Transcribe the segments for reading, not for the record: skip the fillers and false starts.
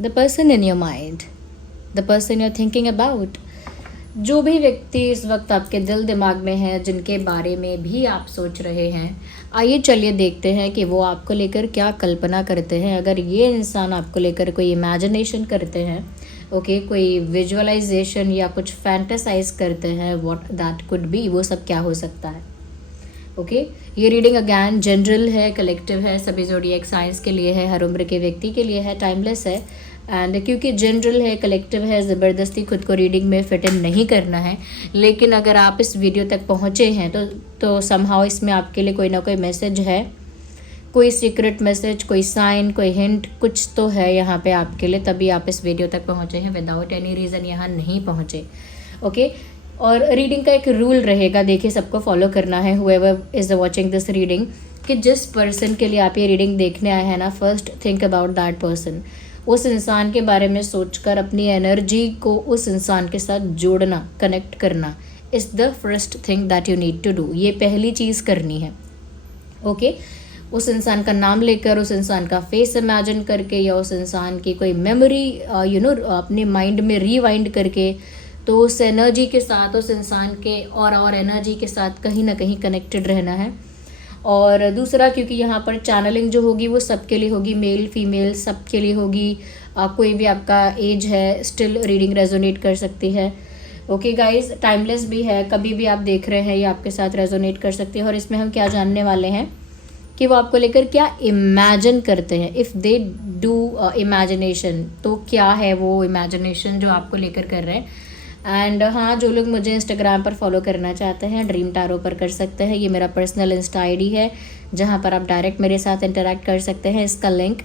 The person in your mind, the person you are thinking about, जो भी व्यक्ति इस वक्त आपके दिल दिमाग में है, जिनके बारे में भी आप सोच रहे हैं, आइए चलिए देखते हैं कि वो आपको लेकर क्या कल्पना करते हैं। अगर ये इंसान आपको लेकर कोई इमेजिनेशन करते हैं, ओके, कोई विजुअलाइजेशन या कुछ फैंटेसाइज करते हैं, व्हाट दैट कुड बी, वो सब क्या हो सकता है। ओके, ये रीडिंग अगैन जनरल है, कलेक्टिव है, सभी ज़ोडिएक साइंस के लिए है, हर उम्र के व्यक्ति के लिए है, टाइमलेस है। एंड क्योंकि जनरल है, कलेक्टिव है, ज़बरदस्ती खुद को रीडिंग में फिट इन नहीं करना है। लेकिन अगर आप इस वीडियो तक पहुँचे हैं तो समहाउ इसमें आपके लिए कोई ना कोई मैसेज है, कोई सीक्रेट मैसेज, कोई साइन, कोई हिंट, कुछ तो है यहाँ पे आपके लिए, तभी आप इस वीडियो तक पहुँचे हैं। विदाउट एनी रीज़न यहाँ नहीं पहुँचे। ओके, और रीडिंग का एक रूल रहेगा, देखिए सबको फॉलो करना है, whoever is watching this reading, कि जिस पर्सन के लिए आप ये रीडिंग देखने आए हैं ना, first think about that person. उस इंसान के बारे में सोचकर अपनी एनर्जी को उस इंसान के साथ जोड़ना, कनेक्ट करना is the first thing that you need to do. ये पहली चीज़ करनी है। ओके, उस इंसान का नाम लेकर, उस इंसान का फेस इमेजिन करके, या उस इंसान की कोई मेमोरी अपने माइंड में रीवाइंड करके, तो उस एनर्जी के साथ, उस इंसान के और एनर्जी के साथ कहीं ना कहीं कनेक्टेड रहना है। और दूसरा, क्योंकि यहाँ पर चैनलिंग जो होगी वो सबके लिए होगी, मेल फीमेल सबके लिए होगी, कोई भी आपका एज है स्टिल रीडिंग रेजोनेट कर सकती है। ओके गाइज, टाइमलेस भी है, कभी भी आप देख रहे हैं ये आपके साथ रेजोनेट कर सकती है। और इसमें हम क्या जानने वाले हैं कि वो आपको लेकर क्या इमेजिन करते हैं। इफ़ दे डू इमेजिनेशन, तो क्या है वो इमेजिनेशन जो आपको लेकर कर रहे हैं। एंड हाँ, जो लोग मुझे इंस्टाग्राम पर फॉलो करना चाहते हैं, ड्रीम टैरो पर कर सकते हैं। ये मेरा पर्सनल इंस्टा आईडी है, जहाँ पर आप डायरेक्ट मेरे साथ इंटरेक्ट कर सकते हैं। इसका लिंक,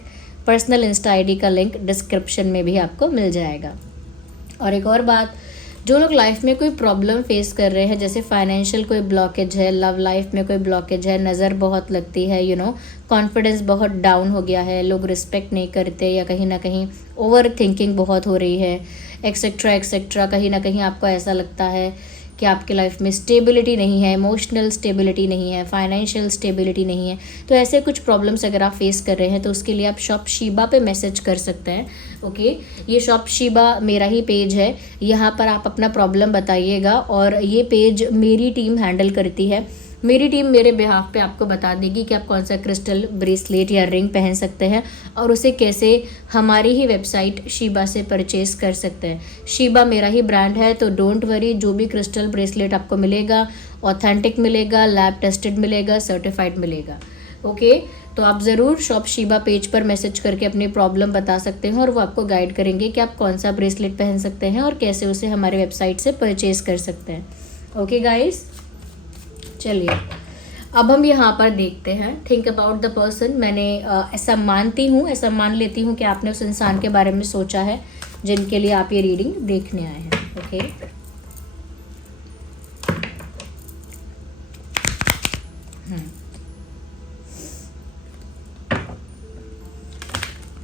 पर्सनल इंस्टा आईडी का लिंक डिस्क्रिप्शन में भी आपको मिल जाएगा। और एक और बात, जो लोग लाइफ में कोई प्रॉब्लम फेस कर रहे हैं, जैसे फाइनेंशियल कोई ब्लॉकेज है, लव लाइफ में कोई ब्लॉकेज है, नज़र बहुत लगती है, कॉन्फिडेंस बहुत डाउन हो गया है, लोग रिस्पेक्ट नहीं करते, या कहीं ना कहीं ओवर थिंकिंग बहुत हो रही है, एक्सेट्रा एक्सेट्रा, कहीं ना कहीं आपको ऐसा लगता है कि आपकी लाइफ में स्टेबिलिटी नहीं है, इमोशनल स्टेबिलिटी नहीं है, फाइनेंशियल स्टेबिलिटी नहीं है, तो ऐसे कुछ प्रॉब्लम्स अगर आप फेस कर रहे हैं तो उसके लिए आप शॉप शीबा पे मैसेज कर सकते हैं। ओके, ये शॉप शीबा मेरा ही पेज है, यहाँ पर आप अपना प्रॉब्लम बताइएगा और ये पेज मेरी टीम हैंडल करती है। मेरी टीम मेरे बिहाफ पे आपको बता देगी कि आप कौन सा क्रिस्टल ब्रेसलेट या रिंग पहन सकते हैं और उसे कैसे हमारी ही वेबसाइट शीबा से परचेस कर सकते हैं। शीबा मेरा ही ब्रांड है, तो डोंट वरी, जो भी क्रिस्टल ब्रेसलेट आपको मिलेगा ऑथेंटिक मिलेगा, लैब टेस्टेड मिलेगा, सर्टिफाइड मिलेगा। ओके, तो आप ज़रूर शॉप शीबा पेज पर मैसेज करके अपनी प्रॉब्लम बता सकते हैं और वो आपको गाइड करेंगे कि आप कौन सा ब्रेसलेट पहन सकते हैं और कैसे उसे हमारे वेबसाइट से परचेज कर सकते हैं। ओके गाइस, चलिए अब हम यहाँ पर देखते हैं, थिंक अबाउट द पर्सन। मैंने ऐसा मानती हूँ, ऐसा मान लेती हूँ कि आपने उस इंसान के बारे में सोचा है जिनके लिए आप ये रीडिंग देखने आए हैं। ओके,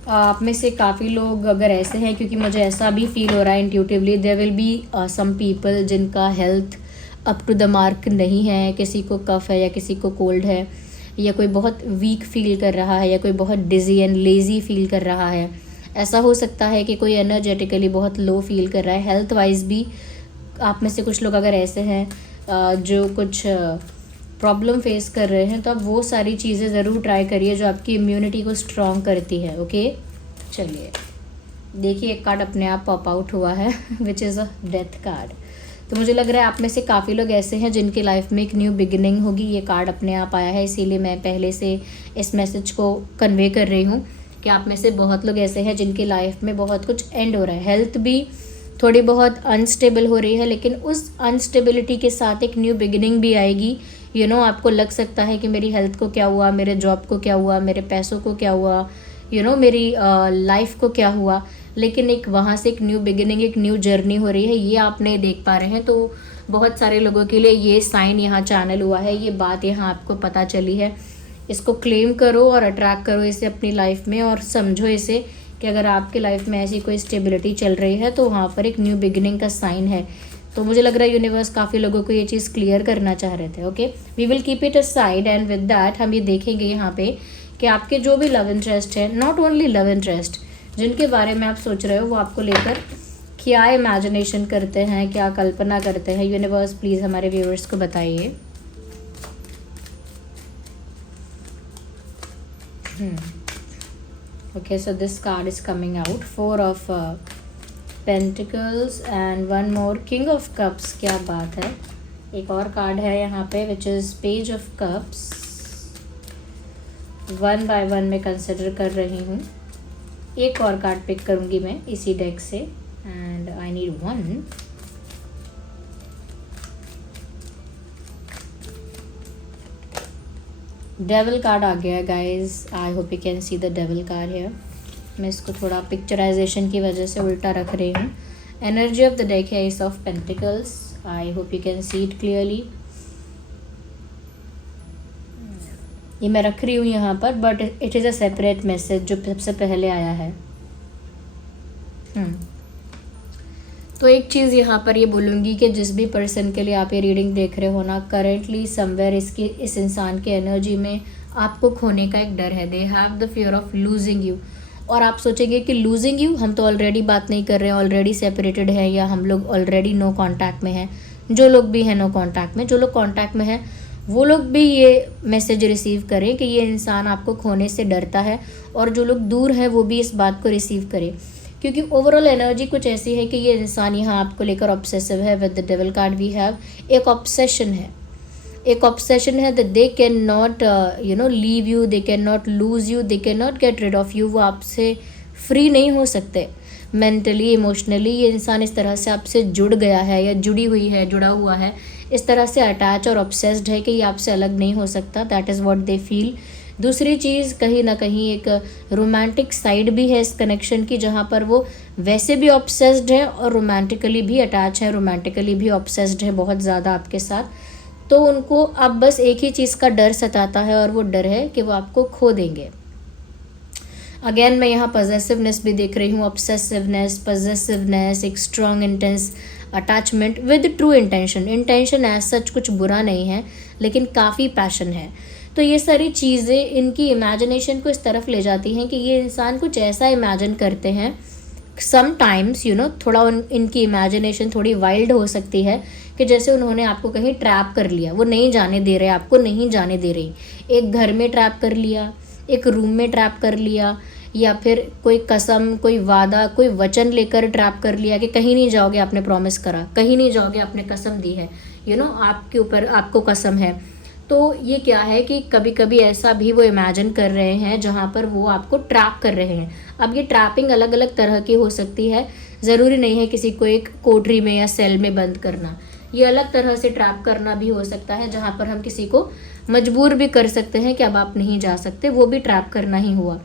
आप में से काफ़ी लोग अगर ऐसे हैं, क्योंकि मुझे ऐसा भी फील हो रहा है intuitively, there will be some people जिनका health up to the mark नहीं है, किसी को कफ है या किसी को कोल्ड है, या कोई बहुत वीक फील कर रहा है, या कोई बहुत डिजी एंड लेज़ी फील कर रहा है। ऐसा हो सकता है कि कोई एनर्जेटिकली बहुत लो फील कर रहा है। हेल्थ वाइज भी आप में से कुछ लोग अगर ऐसे हैं जो कुछ प्रॉब्लम फेस कर रहे हैं, तो आप वो सारी चीज़ें ज़रूर ट्राई करिए जो आपकी इम्यूनिटी को स्ट्रॉन्ग करती है। ओके, चलिए देखिए, एक कार्ड अपने आप पॉप आउट हुआ है which is a death card. तो मुझे लग रहा है आप में से काफ़ी लोग ऐसे हैं जिनकी लाइफ में एक न्यू बिगिनिंग होगी। ये कार्ड अपने आप आया है, इसीलिए मैं पहले से इस मैसेज को कन्वे कर रही हूँ कि आप में से बहुत लोग ऐसे हैं जिनकी लाइफ में बहुत कुछ एंड हो रहा है। हेल्थ भी थोड़ी बहुत अनस्टेबल हो रही है, लेकिन उस अनस्टेबिलिटी के साथ एक न्यू बिगिनिंग भी आएगी। आपको लग सकता है कि मेरी हेल्थ को क्या हुआ, मेरे जॉब को क्या हुआ, मेरे पैसों को क्या हुआ, मेरी लाइफ को क्या हुआ, लेकिन एक वहाँ से एक न्यू बिगिनिंग, एक न्यू जर्नी हो रही है, ये आप नहीं देख पा रहे हैं। तो बहुत सारे लोगों के लिए ये साइन यहाँ चैनल हुआ है, ये बात यहाँ आपको पता चली है। इसको क्लेम करो और अट्रैक्ट करो इसे अपनी लाइफ में, और समझो इसे कि अगर आपकी लाइफ में ऐसी कोई स्टेबिलिटी चल रही है तो वहाँ पर एक न्यू बिगिनिंग का साइन है। तो मुझे लग रहा है यूनिवर्स काफ़ी लोगों को ये चीज़ क्लियर करना चाह रहे थे। Okay, we will keep it aside and with that हम ये देखेंगे यहाँ पे कि आपके जो भी लव इंटरेस्ट है, नॉट ओनली लव इंटरेस्ट, जिनके बारे में आप सोच रहे हो वो आपको लेकर क्या इमेजिनेशन करते हैं, क्या कल्पना करते हैं। यूनिवर्स प्लीज़ हमारे व्यूअर्स को बताइए। Okay, so this card is coming out, 4 of pentacles and 1 more king of cups. क्या बात है। एक और कार्ड है यहाँ पे which is page of cups. 1 by 1 मैं कंसिडर कर रही हूँ। एक और कार्ड पिक करूँगी मैं इसी डेक से and I need 1। Devil card आ गया guys. I hope you can see the devil card here. मैं इसको थोड़ा पिक्चराइजेशन की वजह से उल्टा रख रही हूँ। एनर्जी ऑफ द डेक है S of pentacles. I hope you can see it clearly. ये मैं रख रही हूँ यहाँ पर, but it is a separate message जो सबसे पहले आया है। तो एक चीज़ यहाँ पर ये बोलूँगी कि जिस भी पर्सन के लिए आप ये रीडिंग देख रहे हो ना, करेंटली समवेयर इस इंसान के एनर्जी में आपको खोने का एक डर है। They have the fear of losing you. और आप सोचेंगे कि लूजिंग यू, हम तो ऑलरेडी बात नहीं कर रहे हैं, ऑलरेडी सेपरेटेड है, या हम लोग ऑलरेडी नो कॉन्टैक्ट में हैं। जो लोग भी हैं नो कॉन्टैक्ट में, जो लोग कॉन्टैक्ट में हैं वो लोग भी ये मैसेज रिसीव करें कि ये इंसान आपको खोने से डरता है, और जो लोग दूर हैं वो भी इस बात को रिसीव करें, क्योंकि ओवरऑल एनर्जी कुछ ऐसी है कि ये इंसान यहाँ आपको लेकर ऑब्सेसिव है। With the devil card we have एक ऑब्सेशन है, एक ऑब्सेशन है that they can not leave you, they can not lose you, they can not get rid of you. वो आपसे फ्री नहीं हो सकते मेंटली, इमोशनली। ये इंसान इस तरह से आपसे जुड़ गया है या जुड़ी हुई है, जुड़ा हुआ है, इस तरह से अटैच और ऑब्सेस्ड है कि ये आपसे अलग नहीं हो सकता। That is what they feel. दूसरी चीज़, कहीं ना कहीं एक रोमांटिक साइड भी है इस कनेक्शन की, जहाँ पर वो वैसे भी ऑब्सेस्ड है और रोमांटिकली भी अटैच है, रोमांटिकली भी ऑब्सेस्ड है बहुत ज़्यादा आपके साथ। तो उनको अब बस एक ही चीज़ का डर सताता है, और वो डर है कि वो आपको खो देंगे। अगेन मैं यहाँ पॉजेसिवनेस भी देख रही हूँ, ऑब्सेसिवनेस, पॉजेसिवनेस, एक strong intense attachment with true intention. Intention as such कुछ बुरा नहीं है, लेकिन काफ़ी पैशन है। तो ये सारी चीज़ें इनकी इमेजिनेशन को इस तरफ ले जाती हैं कि ये इंसान कुछ ऐसा इमेजिन करते हैं। समटाइम्स थोड़ा इनकी इमेजिनेशन थोड़ी वाइल्ड हो सकती है, कि जैसे उन्होंने आपको कहीं ट्रैप कर लिया, वो नहीं जाने दे रहे, आपको नहीं जाने दे रही। एक घर में ट्रैप कर लिया, एक रूम में ट्रैप कर लिया, या फिर कोई कसम, कोई वादा, कोई वचन लेकर ट्रैप कर लिया कि कहीं नहीं जाओगे, आपने प्रॉमिस करा, कहीं नहीं जाओगे, आपने कसम दी है, आपके ऊपर आपको कसम है। तो ये क्या है कि कभी कभी ऐसा भी वो इमेजिन कर रहे हैं जहाँ पर वो आपको ट्रैप कर रहे हैं। अब ये ट्रैपिंग अलग अलग तरह की हो सकती है, ज़रूरी नहीं है किसी को एक कोठरी में या सेल में बंद करना। ये अलग तरह से ट्रैप करना भी हो सकता है, जहाँ पर हम किसी को मजबूर भी कर सकते हैं कि अब आप नहीं जा सकते, वो भी ट्रैप करना ही हुआ।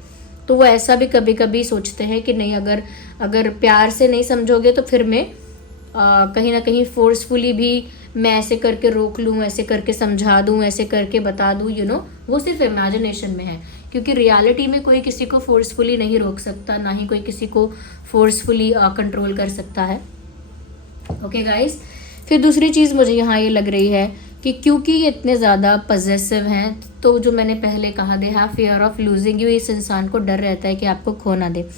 तो वो ऐसा भी कभी कभी सोचते हैं कि नहीं, अगर प्यार से नहीं समझोगे तो फिर मैं कहीं ना कहीं फोर्सफुली भी मैं ऐसे करके रोक लूँ, ऐसे करके समझा दूँ, ऐसे करके बता दूँ, वो सिर्फ इमेजिनेशन में है, क्योंकि रियलिटी में कोई किसी को फोर्सफुली नहीं रोक सकता, ना ही कोई किसी को फोर्सफुली कंट्रोल कर सकता है। ओके गाइस, फिर दूसरी चीज़ मुझे यहाँ ये लग रही है कि क्योंकि ये इतने ज़्यादा पॉजेसिव हैं, तो जो मैंने पहले कहा, दे have fear of losing you. इस इंसान को डर रहता है कि आपको खो ना दे।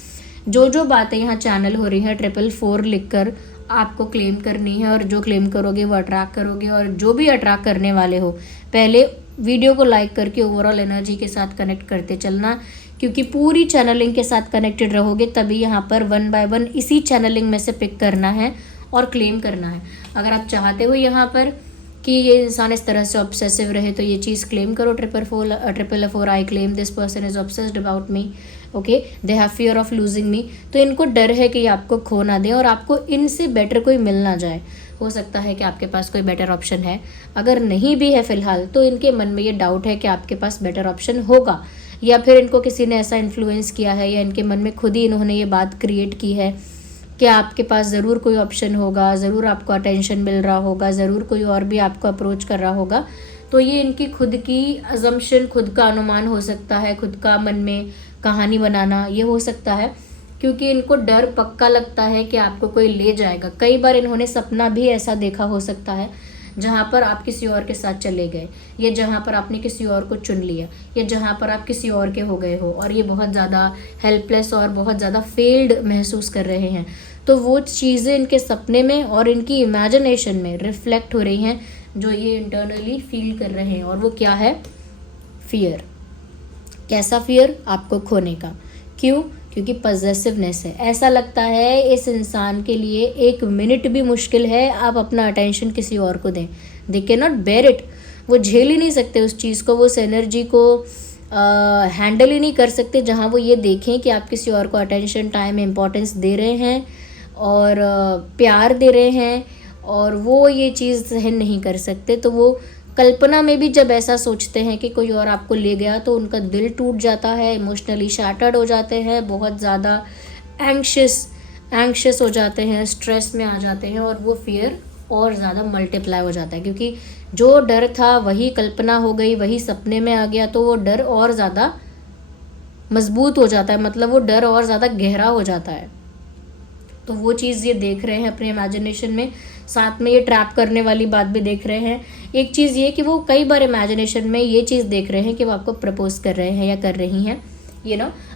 जो बातें यहाँ चैनल हो रही है 444 लिखकर आपको क्लेम करनी है, और जो क्लेम करोगे वो अट्रैक्ट करोगे। और जो भी अट्रैक्ट करने वाले हो, पहले वीडियो को लाइक करके ओवरऑल एनर्जी के साथ कनेक्ट करते चलना, क्योंकि पूरी चैनलिंग के साथ कनेक्टेड रहोगे तभी यहाँ पर 1 बाय 1 इसी चैनलिंग में से पिक करना है और क्लेम करना है। अगर आप चाहते हो यहाँ पर कि ये इंसान इस तरह से ऑब्सेसिव रहे, तो ये चीज़ क्लेम करो। 444 I claim this person is obsessed about me. Okay, they have fear of losing me. तो इनको डर है कि ये आपको खो ना दें और आपको इनसे बेटर कोई मिल ना जाए। हो सकता है कि आपके पास कोई बेटर ऑप्शन है, अगर नहीं भी है फिलहाल तो इनके मन में ये डाउट है कि आपके पास बेटर ऑप्शन होगा, या फिर इनको किसी ने ऐसा इन्फ्लुएंस किया है, या इनके मन में खुद ही इन्होंने ये बात क्रिएट की है कि आपके पास ज़रूर कोई ऑप्शन होगा, ज़रूर आपको अटेंशन मिल रहा होगा, ज़रूर कोई और भी आपको अप्रोच कर रहा होगा। तो ये इनकी खुद की अजम्पशन, खुद का अनुमान हो सकता है, खुद का मन में कहानी बनाना ये हो सकता है, क्योंकि इनको डर पक्का लगता है कि आपको कोई ले जाएगा। कई बार इन्होंने सपना भी ऐसा देखा हो सकता है जहाँ पर आप किसी और के साथ चले गए, या जहाँ पर आपने किसी और को चुन लिया, या जहाँ पर आप किसी और के हो गए हो और ये बहुत ज़्यादा हेल्पलेस और बहुत ज़्यादा फेल्ड महसूस कर रहे हैं, तो वो चीज़ें इनके सपने में और इनकी इमेजिनेशन में रिफ्लेक्ट हो रही हैं, जो ये इंटरनली फील कर रहे हैं। और वो क्या है? फियर। कैसा फियर? आपको खोने का। क्यों? क्योंकि पजेसिवनेस है। ऐसा लगता है इस इंसान के लिए 1 मिनट भी मुश्किल है आप अपना अटेंशन किसी और को दें। They can not bear it. वो झेल ही नहीं सकते उस चीज़ को, वो उस एनर्जी को हैंडल ही नहीं कर सकते जहाँ वो ये देखें कि आप किसी और को अटेंशन, टाइम, इम्पोर्टेंस दे रहे हैं और प्यार दे रहे हैं, और वो ये चीज़ सहन नहीं कर सकते। तो वो कल्पना में भी जब ऐसा सोचते हैं कि कोई और आपको ले गया, तो उनका दिल टूट जाता है, इमोशनली शैटर्ड हो जाते हैं, बहुत ज़्यादा एंग्शियस हो जाते हैं, स्ट्रेस में आ जाते हैं, और वो फियर और ज़्यादा मल्टीप्लाई हो जाता है। क्योंकि जो डर था वही कल्पना हो गई, वही सपने में आ गया, तो वो डर और ज़्यादा मजबूत हो जाता है, मतलब वो डर और ज़्यादा गहरा हो जाता है। तो वो चीज़ ये देख रहे हैं अपने इमेजिनेशन में, साथ में ये ट्रैप करने वाली बात भी देख रहे हैं। एक चीज़ ये कि वो कई बार इमेजिनेशन में ये चीज़ देख रहे हैं कि वो आपको प्रपोज कर रहे हैं या कर रही हैं,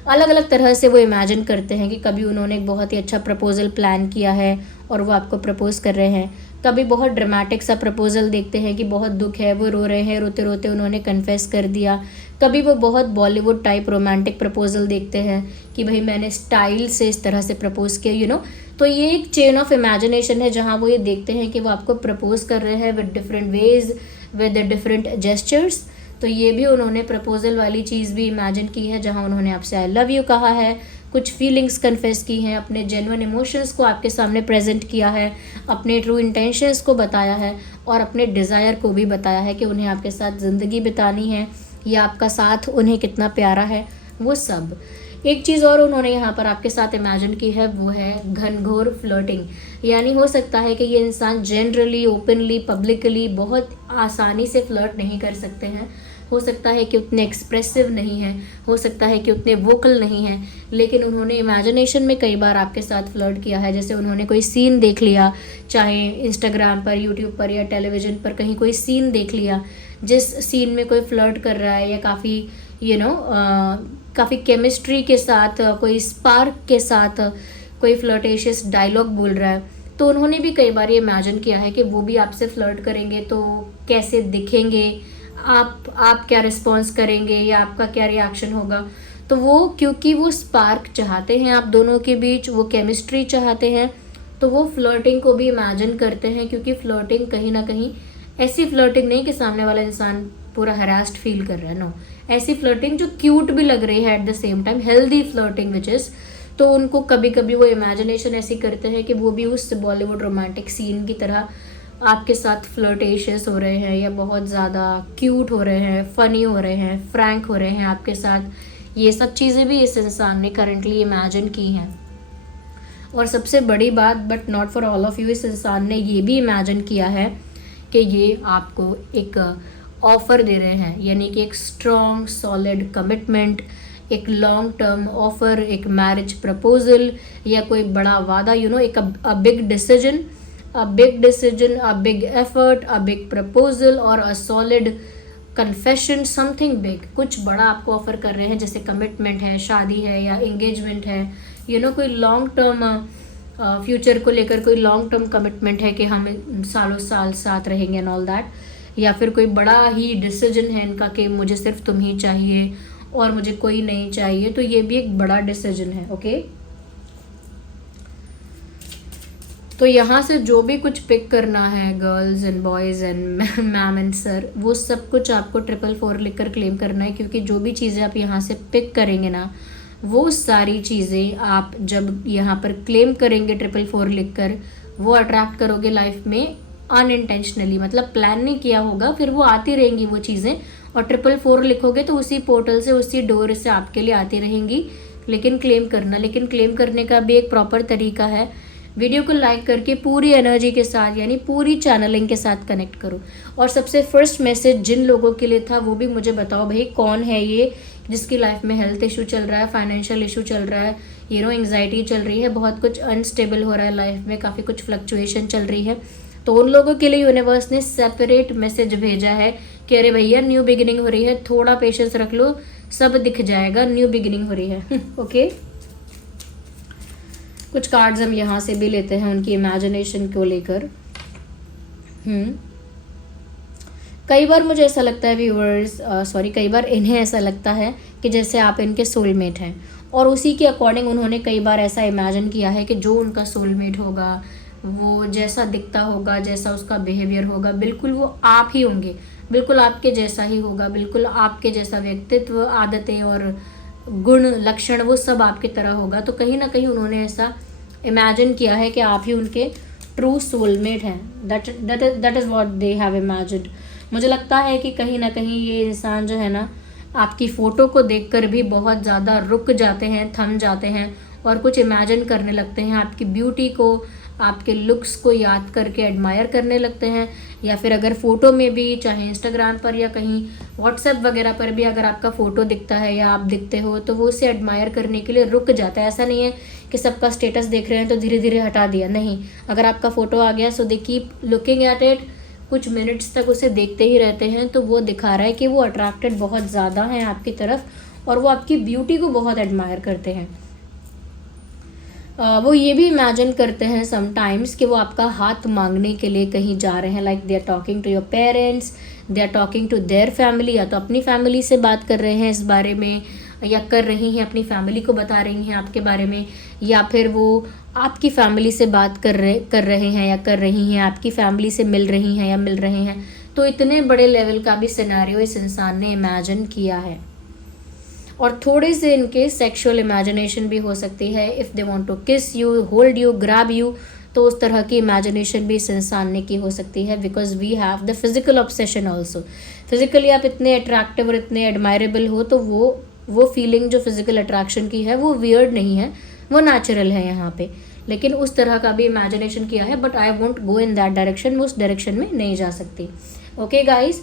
अलग अलग तरह से वो इमेजिन करते हैं कि कभी उन्होंने एक बहुत ही अच्छा प्रपोजल प्लान किया है और वो आपको प्रपोज कर रहे हैं। कभी बहुत ड्रामेटिक सा प्रपोजल देखते हैं कि बहुत दुख है, वो रो रहे हैं, रोते रोते उन्होंने कन्फेस कर दिया। कभी वो बहुत बॉलीवुड टाइप रोमांटिक प्रपोजल देखते हैं कि भाई मैंने स्टाइल से इस तरह से प्रपोज किया, तो ये एक चेन ऑफ इमेजिनेशन है जहाँ वो ये देखते हैं कि वो आपको प्रपोज कर रहे हैं with different ways, with different gestures. तो ये भी उन्होंने प्रपोजल वाली चीज़ भी इमेजिन की है, जहाँ उन्होंने आपसे आई लव यू कहा है, कुछ फीलिंग्स कन्फेस की हैं, अपने जेन्युइन इमोशंस को आपके सामने प्रेजेंट किया है, अपने ट्रू इंटेंशंस को बताया है, और अपने डिज़ायर को भी बताया है कि उन्हें आपके साथ ज़िंदगी बितानी है या आपका साथ उन्हें कितना प्यारा है, वो सब। एक चीज़ और उन्होंने यहाँ पर आपके साथ इमेजिन की है, वो है घनघोर फ्लर्टिंग। यानी हो सकता है कि ये इंसान जनरली, ओपनली, पब्लिकली बहुत आसानी से फ्लर्ट नहीं कर सकते हैं, हो सकता है कि उतने एक्सप्रेसिव नहीं है, हो सकता है कि उतने वोकल नहीं है, लेकिन उन्होंने इमेजिनेशन में कई बार आपके साथ फ्लर्ट किया है। जैसे उन्होंने कोई सीन देख लिया, चाहे इंस्टाग्राम पर, यूट्यूब पर या टेलीविज़न पर कहीं कोई सीन देख लिया, जिस सीन में कोई फ्लर्ट कर रहा है या काफ़ी काफ़ी केमिस्ट्री के साथ, कोई स्पार्क के साथ कोई फ्लर्टेशियस डायलॉग बोल रहा है, तो उन्होंने भी कई बार ये इमेजिन किया है कि वो भी आपसे फ्लर्ट करेंगे तो कैसे दिखेंगे, आप क्या रिस्पॉन्स करेंगे या आपका क्या रिएक्शन होगा। तो वो क्योंकि वो स्पार्क चाहते हैं आप दोनों के बीच, वो केमिस्ट्री चाहते हैं, तो वो फ्लर्टिंग को भी इमेजिन करते हैं। क्योंकि फ्लर्टिंग कहीं ना कहीं ऐसी फ्लर्टिंग नहीं कि सामने वाला इंसान पूरा हरास्ड फील कर रहा है, नो, ऐसी फ्लर्टिंग जो क्यूट भी लग रही है at the same time, healthy flirting which is. तो उनको कभी कभी वो इमेजिनेशन ऐसी करते हैं कि वो भी उस बॉलीवुड रोमांटिक सीन की तरह आपके साथ फ्लर्टेशियस हो रहे हैं, या बहुत ज़्यादा क्यूट हो रहे हैं, फ़नी हो रहे हैं, फ्रैंक हो रहे हैं आपके साथ। ये सब चीज़ें भी इस इंसान ने करंटली इमेजिन की हैं। और सबसे बड़ी बात, but not for all of you, इस इंसान ने ये भी इमेजिन किया है कि ये आपको एक ऑफ़र दे रहे हैं, यानी कि एक स्ट्रॉन्ग सॉलिड कमिटमेंट, एक लॉन्ग टर्म ऑफ़र, एक मैरिज प्रपोजल, या कोई बड़ा वादा, एक a big decision, a big effort, a big proposal और a solid confession, something big, कुछ बड़ा आपको ऑफर कर रहे हैं, जैसे कमिटमेंट है, शादी है या एंगेजमेंट है, कोई लॉन्ग टर्म फ्यूचर को लेकर कोई लॉन्ग टर्म कमिटमेंट है कि हम सालों साल साथ रहेंगे एंड ऑल दैट, या फिर कोई बड़ा ही डिसीजन है इनका कि मुझे सिर्फ तुम ही चाहिए और मुझे कोई नहीं चाहिए। तो ये भी एक बड़ा डिसीजन है, ओके। तो यहाँ से जो भी कुछ पिक करना है, girls and boys and ma'am and sir, वो सब कुछ आपको 444 लिखकर क्लेम करना है। क्योंकि जो भी चीज़ें आप यहाँ से पिक करेंगे ना, वो सारी चीज़ें आप जब यहाँ पर क्लेम करेंगे 444 लिखकर, वो अट्रैक्ट करोगे लाइफ में अनइंटेंशनली, मतलब प्लान नहीं किया होगा, फिर वो आती रहेंगी वो चीज़ें। और 444 लिखोगे तो उसी पोर्टल से, उसी डोर से आपके लिए आती रहेंगी। लेकिन क्लेम करने का भी एक प्रॉपर तरीका है। वीडियो को लाइक करके पूरी एनर्जी के साथ, यानी पूरी चैनलिंग के साथ कनेक्ट करो। और सबसे फर्स्ट मैसेज जिन लोगों के लिए था वो भी मुझे बताओ भाई, कौन है ये जिसकी लाइफ में हेल्थ इशू चल रहा है, फाइनेंशियल इशू चल रहा है, एंग्जाइटी चल रही है, बहुत कुछ अनस्टेबल हो रहा है लाइफ में, काफ़ी कुछ फ्लक्चुएशन चल रही है। तो उन लोगों के लिए यूनिवर्स ने सेपरेट मैसेज भेजा है कि अरे भैया न्यू बिगिनिंग हो रही है, थोड़ा पेशेंस रख लो, सब दिख जाएगा, न्यू बिगिनिंग हो रही है। ओके, कुछ कार्ड्स हम यहाँ से भी लेते हैं उनकी इमेजिनेशन को लेकर। कई बार मुझे ऐसा लगता है व्यूअर्स, कई बार इन्हें ऐसा लगता है कि जैसे आप इनके सोलमेट हैं, और उसी के अकॉर्डिंग उन्होंने कई बार ऐसा इमेजिन किया है कि जो उनका सोलमेट होगा वो जैसा दिखता होगा, जैसा उसका बिहेवियर होगा, बिल्कुल वो आप ही होंगे, बिल्कुल आपके जैसा ही होगा, बिल्कुल आपके जैसा व्यक्तित्व, आदतें और गुण लक्षण वो सब आपकी तरह होगा। तो कहीं ना कहीं उन्होंने ऐसा इमेजिन किया है कि आप ही उनके ट्रू सोलमेट हैं। That is what they have imagined. मुझे लगता है कि कहीं ना कहीं ये इंसान जो है ना, आपकी फ़ोटो को देखकर भी बहुत ज़्यादा रुक जाते हैं, थम जाते हैं और कुछ इमेजिन करने लगते हैं, आपकी ब्यूटी को, आपके लुक्स को याद करके एडमायर करने लगते हैं। या फिर अगर फ़ोटो में भी, चाहे इंस्टाग्राम पर या कहीं व्हाट्सएप वगैरह पर भी अगर आपका फ़ोटो दिखता है या आप दिखते हो, तो वो उसे एडमायर करने के लिए रुक जाता है। ऐसा नहीं है कि सबका स्टेटस देख रहे हैं तो धीरे धीरे हटा दिया, नहीं। अगर आपका फ़ोटो आ गया so they keep looking at it, कुछ मिनट्स तक उसे देखते ही रहते हैं। तो वो दिखा रहा है कि वो अट्रैक्टेड बहुत ज़्यादा हैं आपकी तरफ और वो आपकी ब्यूटी को बहुत एडमायर करते हैं। वो ये भी इमेजिन करते हैं समटाइम्स कि वो आपका हाथ मांगने के लिए कहीं जा रहे हैं, like they are talking to your parents, they are talking to their family, या तो अपनी फैमिली से बात कर रहे हैं इस बारे में, या कर रही हैं अपनी फैमिली को बता रही हैं आपके बारे में, या फिर वो आपकी फैमिली से बात कर रहे हैं या कर रही हैं, आपकी फैमिली से मिल रही हैं या मिल रहे हैं। तो इतने बड़े लेवल का भी सिनेरियो इस इंसान ने इमेजिन किया है। और थोड़े से इनके सेक्सुअल इमेजिनेशन भी हो सकती है। इफ़ दे वांट टू किस you, hold you, grab you, तो उस तरह की इमेजिनेशन भी इस इंसान ने की हो सकती है। Because we have the physical obsession also. Physically आप इतने अट्रैक्टिव और इतने एडमायरेबल हो, तो वो फीलिंग जो फिजिकल अट्रैक्शन की है वो वियर्ड नहीं है, वो नेचुरल है यहाँ पे। लेकिन उस तरह का भी इमेजिनेशन किया है, but I won't go in that direction, मैं उस डायरेक्शन में नहीं जा सकती। ओके गाइज,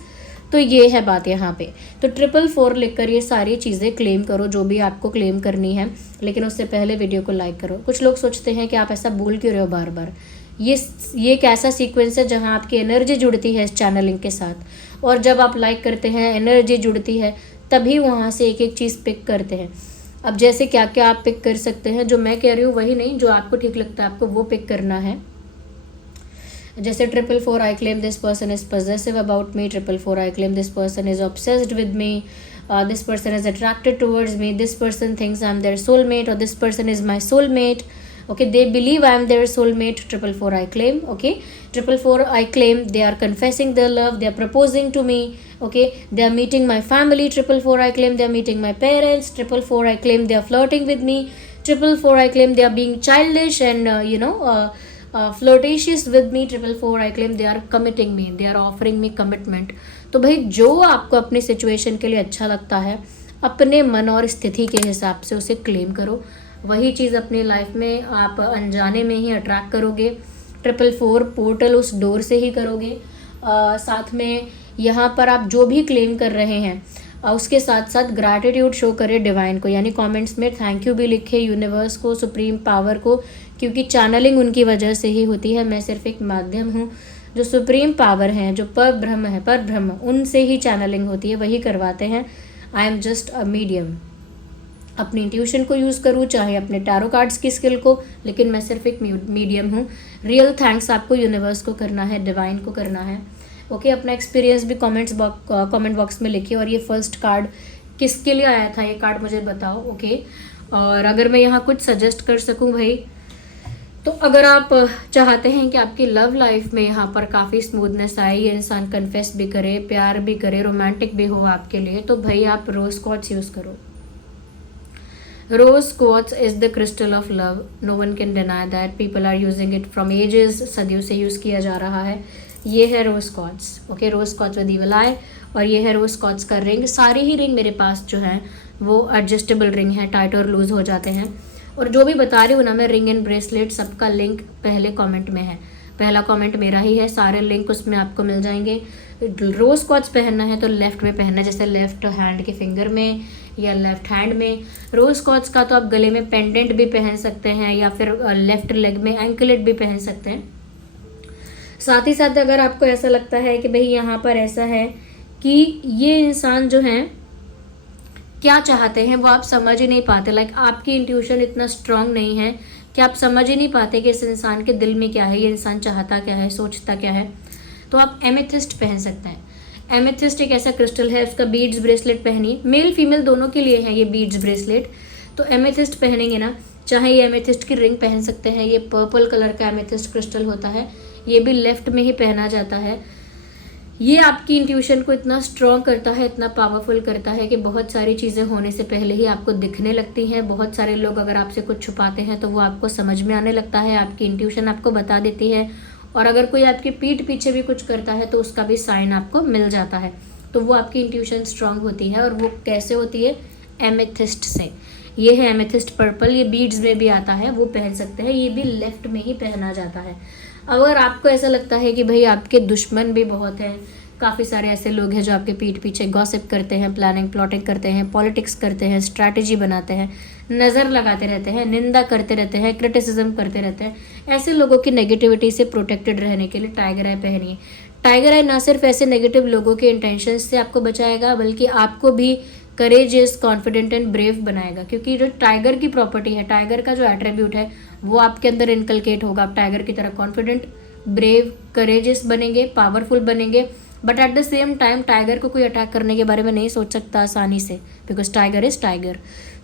तो ये है बात यहाँ पे। तो 444 लिखकर ये सारी चीज़ें क्लेम करो जो भी आपको क्लेम करनी है, लेकिन उससे पहले वीडियो को लाइक करो। कुछ लोग सोचते हैं कि आप ऐसा बोल क्यों रहे हो बार बार। ये एक ऐसा सीक्वेंस है जहाँ आपकी एनर्जी जुड़ती है इस चैनलिंग के साथ, और जब आप लाइक करते हैं, एनर्जी जुड़ती है, तभी वहाँ से एक एक चीज़ पिक करते हैं। अब जैसे क्या क्या आप पिक कर सकते हैं, जो मैं कह रही हूँ वही नहीं, जो आपको ठीक लगता है आपको वो पिक करना है। जैसे 444 I claim this person is possessive about me, 444 I claim this person is obsessed with me, this person is attracted towards me, this person thinks I am their soulmate, और this person is my soulmate. Okay, they believe I am their soulmate. 444 I claim. Okay, 444 I claim they are confessing their love, they are proposing to me. Okay, they are meeting my family. 444 I claim they are meeting my parents. 444 I claim they are flirting with me. 444 I claim they are being childish and flirtatious with me. 444 I claim they are committing me, they are offering me commitment. तो भाई जो आपको अपनी situation के लिए अच्छा लगता है, अपने मन और स्थिति के हिसाब से उसे क्लेम करो। वही चीज़ अपनी लाइफ में आप अनजाने में ही अट्रैक्ट करोगे। 444 पोर्टल उस डोर से ही करोगे। साथ में यहाँ पर आप जो भी क्लेम कर रहे हैं उसके साथ साथ ग्रैटिट्यूड शो करें डिवाइन को, यानी कमेंट्स में थैंक यू भी लिखे यूनिवर्स को, सुप्रीम पावर को, क्योंकि चैनलिंग उनकी वजह से ही होती है। मैं सिर्फ एक माध्यम हूँ। जो सुप्रीम पावर हैं, जो पर ब्रह्म, उनसे ही चैनलिंग होती है, वही करवाते हैं। I am just a medium. अपनी इंट्यूशन को यूज़ करूँ, चाहे अपने टैरो कार्ड्स की स्किल को, लेकिन मैं सिर्फ एक मीडियम हूँ। रियल थैंक्स आपको यूनिवर्स को करना है, डिवाइन को करना है। ओके, अपना एक्सपीरियंस भी कमेंट बॉक्स में लिखिए। और ये फर्स्ट कार्ड किसके लिए आया था, ये कार्ड मुझे बताओ। ओके, और अगर मैं यहाँ कुछ सजेस्ट कर सकूँ भाई, तो अगर आप चाहते हैं कि आपकी लव लाइफ में यहाँ पर काफ़ी स्मूथनेस आए, ये इंसान कन्फेस भी करे, प्यार भी करे, रोमांटिक भी हो आपके लिए, तो भाई आप रोज क्वार्ट्ज यूज़ करो। Rose quartz is the crystal of love. No one can deny that. People are using it from ages. सदियों से यूज़ किया जा रहा है। ये है rose quartz. Okay, rose quartz with evil eye, और ये है रोज क्वार्ट्ज का रिंग। सारी ही रिंग मेरे पास जो है वो एडजस्टेबल रिंग है, टाइट और लूज हो जाते हैं। और जो भी बता रही हूँ ना मैं, रिंग एंड ब्रेसलेट, सबका लिंक पहले कमेंट में है। पहला कमेंट मेरा ही है, सारे लिंक उसमें आपको मिल जाएंगे। रोज क्वार्ट्ज पहनना है तो लेफ्ट में पहनना है, जैसे लेफ्ट हैंड के फिंगर में या लेफ्ट हैंड में। रोज क्वार्ट्ज का तो आप गले में पेंडेंट भी पहन सकते हैं, या फिर लेफ्ट लेग में एंकलेट भी पहन सकते हैं। साथ ही साथ अगर आपको ऐसा लगता है कि भाई यहाँ पर ऐसा है कि ये इंसान जो है क्या चाहते हैं वो आप समझ ही नहीं पाते, लाइक आपकी इंट्यूशन इतना स्ट्रांग नहीं है कि आप समझ ही नहीं पाते कि इस इंसान के दिल में क्या है, ये इंसान चाहता क्या है, सोचता क्या है, तो आप एमेथिस्ट पहन सकते हैं। एमेथिस्ट एक ऐसा क्रिस्टल है, उसका बीड्स ब्रेसलेट पहनिए, मेल फीमेल दोनों के लिए है ये बीड्स ब्रेसलेट। तो एमेथिस्ट पहनेंगे ना, चाहे ये एमेथिस्ट की रिंग पहन सकते हैं, ये पर्पल कलर का एमेथिस्ट क्रिस्टल होता है, ये भी लेफ्ट में ही पहना जाता है। ये आपकी इंट्यूशन को इतना स्ट्रॉन्ग करता है, इतना पावरफुल करता है कि बहुत सारी चीज़ें होने से पहले ही आपको दिखने लगती हैं। बहुत सारे लोग अगर आपसे कुछ छुपाते हैं तो वो आपको समझ में आने लगता है, आपकी इंट्यूशन आपको बता देती है। और अगर कोई आपकी पीठ पीछे भी कुछ करता है तो उसका भी साइन आपको मिल जाता है। तो वो आपकी इंट्यूशन स्ट्रांग होती है। और वो कैसे होती है? एमेथिस्ट से। ये है एमेथिस्ट पर्पल, ये बीड्स में भी आता है, वो पहन सकते हैं, ये भी लेफ्ट में ही पहना जाता है। अगर आपको ऐसा लगता है कि भाई आपके दुश्मन भी बहुत हैं, काफ़ी सारे ऐसे लोग हैं जो आपके पीठ पीछे गॉसिप करते हैं, प्लानिंग प्लॉटिंग करते हैं, पॉलिटिक्स करते हैं, स्ट्रैटेजी बनाते हैं, नज़र लगाते रहते हैं, निंदा करते रहते हैं, क्रिटिसिज्म करते रहते हैं, ऐसे लोगों की नेगेटिविटी से प्रोटेक्टेड रहने के लिए टाइगर आई पहनिए। टाइगर आई ना सिर्फ ऐसे नेगेटिव लोगों के इंटेंशन से आपको बचाएगा, बल्कि आपको भी करेजियस, कॉन्फिडेंट एंड ब्रेव बनाएगा। क्योंकि जो टाइगर की प्रॉपर्टी है, टाइगर का जो एट्रीब्यूट है वो आपके अंदर इनकलकेट होगा। आप टाइगर की तरह कॉन्फिडेंट, ब्रेव, करेजियस बनेंगे, पावरफुल बनेंगे। But at the same time tiger को कोई अटैक करने के बारे में नहीं सोच सकता आसानी से, बिकॉज टाइगर इज टाइगर।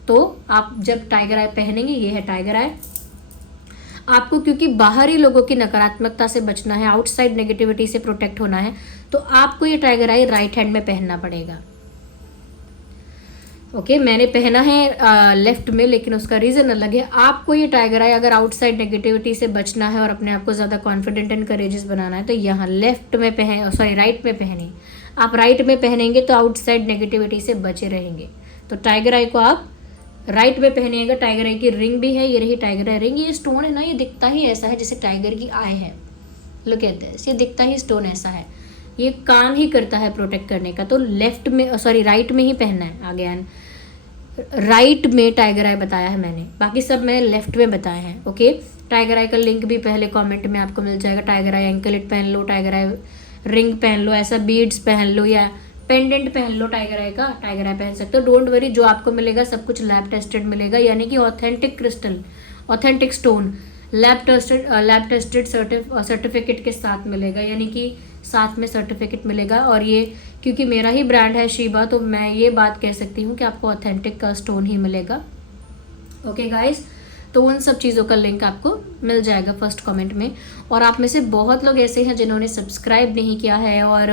तो आप जब टाइगर आई पहनेंगे, ये है टाइगर आई, आपको क्योंकि बाहरी लोगों की नकारात्मकता से बचना है, आउटसाइड नेगेटिविटी से प्रोटेक्ट होना है, तो आपको ये टाइगर आई राइट हैंड में पहनना पड़ेगा। ओके, मैंने पहना है लेफ्ट में, लेकिन उसका रीज़न अलग है। आपको ये टाइगर आई अगर आउटसाइड नेगेटिविटी से बचना है और अपने आप को ज़्यादा कॉन्फिडेंट एंड करेजियस बनाना है तो यहाँ लेफ्ट में राइट में पहने। आप राइट में पहनेंगे तो आउटसाइड नेगेटिविटी से बचे रहेंगे। तो टाइगर आई को आप राइट में पहनिएगा। टाइगर आई की रिंग भी है, ये रही टाइगर आई रिंग। ये स्टोन है ना, ये दिखता ही ऐसा है जैसे टाइगर की आई है। लुक एट दिस, ये दिखता ही स्टोन ऐसा है, ये काम ही करता है प्रोटेक्ट करने का। तो लेफ्ट में राइट में ही पहनना है। आगे राइट में टाइगर आई बताया है मैंने, बाकी सब मैं लेफ्ट में बताया है। ओके, टाइगर आई का लिंक भी पहले कमेंट में आपको मिल जाएगा। टाइगर आई एंकलेट पहन लो, टाइगर आई रिंग पहन लो, ऐसा बीड्स पहन लो या पेंडेंट पहन लो टाइगर आई का, टाइगर आई पहन सकते हो। डोंट वरी, जो आपको मिलेगा सब कुछ लैब टेस्टेड मिलेगा, यानी कि authentic crystal, authentic stone lab tested certificate के साथ मिलेगा, यानी कि साथ में सर्टिफिकेट मिलेगा। और ये क्योंकि मेरा ही ब्रांड है शीबा, तो मैं ये बात कह सकती हूँ कि आपको ऑथेंटिक का स्टोन ही मिलेगा। ओके गाइस, तो उन सब चीज़ों का लिंक आपको मिल जाएगा फर्स्ट कमेंट में। और आप में से बहुत लोग ऐसे हैं जिन्होंने सब्सक्राइब नहीं किया है और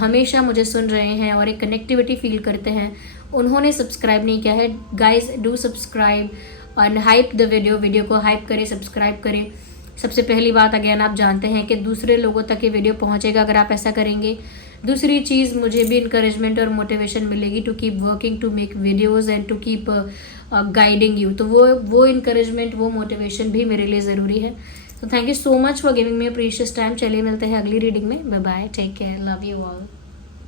हमेशा मुझे सुन रहे हैं और एक कनेक्टिविटी फील करते हैं, उन्होंने सब्सक्राइब नहीं किया है। Guys do subscribe and hype the video को हाइप करें, सब्सक्राइब करें। सबसे पहली बात, अगेन आप जानते हैं कि दूसरे लोगों तक ये वीडियो पहुंचेगा अगर आप ऐसा करेंगे। दूसरी चीज़, मुझे भी इंकरेजमेंट और मोटिवेशन मिलेगी to keep working, to make videos and to keep guiding you. तो वो इंकरेजमेंट, वो मोटिवेशन भी मेरे लिए ज़रूरी है। तो thank you so much for giving me precious time. चलिए मिलते हैं अगली रीडिंग में। Bye bye, take care, love you all.